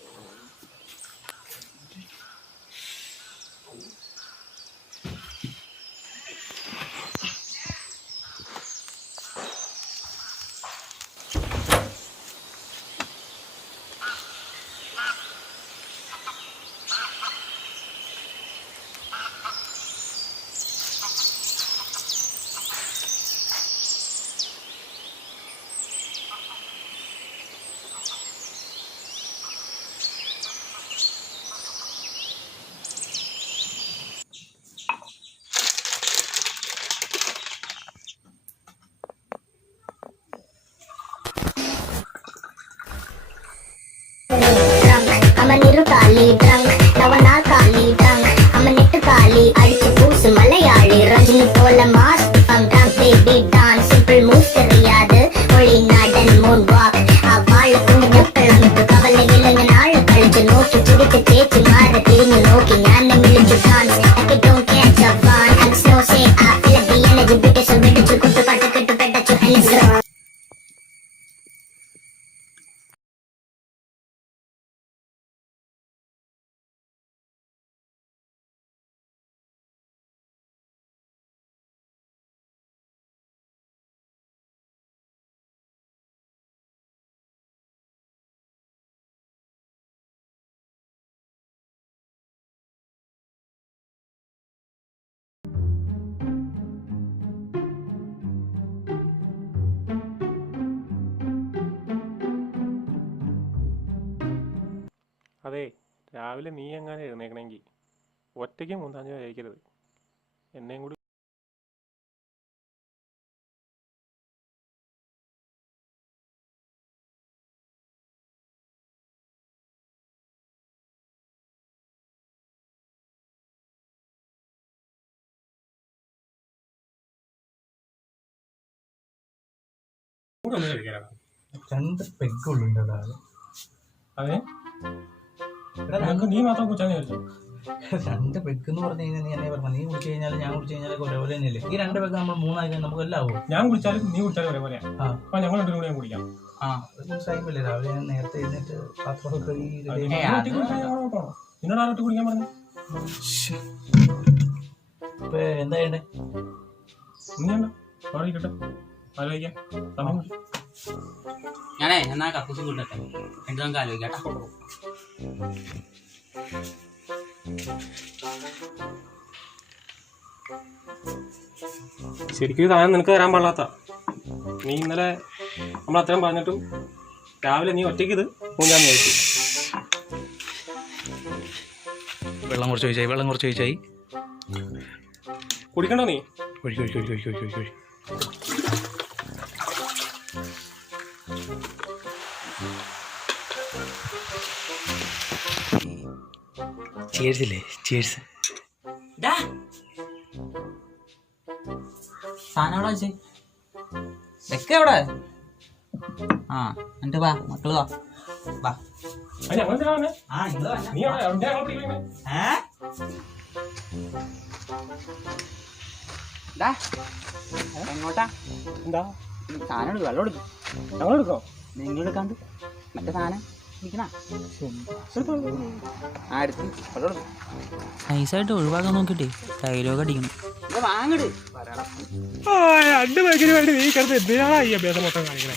Oh. de അതെ രാവിലെ നീ എങ്ങനെ എഴുന്നേക്കണമെങ്കിൽ ഒറ്റയ്ക്ക് മൂന്നാഞ്ചു കഴിക്കരുത്. എന്നെയും കൂടി രണ്ട് പെഗുള്ളുണ്ട് അതാണ് അതെ? നിനക്ക് നീ മാത്രം വിചാരിച്ചു രണ്ട് പെഗ് എന്ന് പറഞ്ഞു കഴിഞ്ഞാൽ നീ എന്നെ പറഞ്ഞ നീ കുടിച്ചു കഴിഞ്ഞാൽ ഞാൻ കുടിച്ചു കഴിഞ്ഞാൽ ഒരേപോലെ തന്നെയല്ലേ? ഈ രണ്ട് പെഗ് നമ്മൾ മൂന്നായി കഴിഞ്ഞാൽ നമുക്ക് എല്ലാം ആവും. ഞാൻ കുടിച്ചാലും നീ കുടിച്ചാലും ഒരേപോലെ. ആ. അപ്പൊ ഞങ്ങൾ രണ്ടും കൂടി ഞാൻ കുടിക്കാം. ആ ടൈമില്ലേ രാവിലെ ഞാൻ നേരത്തെ എഴുന്നേറ്റ് പാത്രമൊക്കെ നിന്നോട് ആരോട്ട് കുടിക്കാൻ പറഞ്ഞു. ഇപ്പൊ എന്താ ചെയ്യണ്ടേ? ഞാനേ എന്നാ കക്കൂസും കിട്ടട്ടെ എന്നിട്ട് നമുക്ക് ആലോചിക്കാം ശരിക്കും സമയം സാധനം നിനക്ക് തരാൻ പാടില്ലാത്ത. നീ ഇന്നലെ നമ്മൾ അത്രയും പറഞ്ഞിട്ടും രാവിലെ നീ ഒറ്റയ്ക്ക് ഇത് മൂന്നാന്ന് ചോദിച്ചു വെള്ളം കുറച്ച് ചോദിച്ചായി വെള്ളം കുറച്ച് ചോദിച്ചായി കുടിക്കണ്ടോ നീ? ഒഴിക്ക് ഒഴിക്ക് ഒഴിക്ക്. ചേഴ്സില്ലേ ചേഴ്സ് വെക്ക എവിടെ? ആ എന്നിട്ട് വാ മക്കൾ വാ. വാ? എങ്ങോട്ടാ? എന്താ? സാധനം എടുക്കും വെള്ളം എടുക്കും. വെള്ളം എടുക്കോ നിങ്ങൾ എടുക്കാണ്ട് മറ്റേ സാധനം. നൈസായിട്ട് ഒഴിവാക്കാൻ നോക്കിട്ടേ ഡയലോഗ് അടിക്കണം. രണ്ട് പേക്കിന് വേണ്ടി നീ കിടന്ന് എന്തിനാണ് ഈ അഭ്യാസം മൊത്തം കാണിക്കണേ?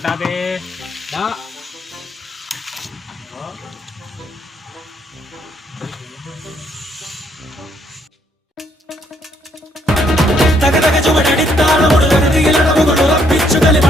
Tabi. Da. തകതക ചുവടടിത്താളം ഒരു കരുതിയിൽ ഇടമുകൾ ഉറപ്പിച്ചു കളി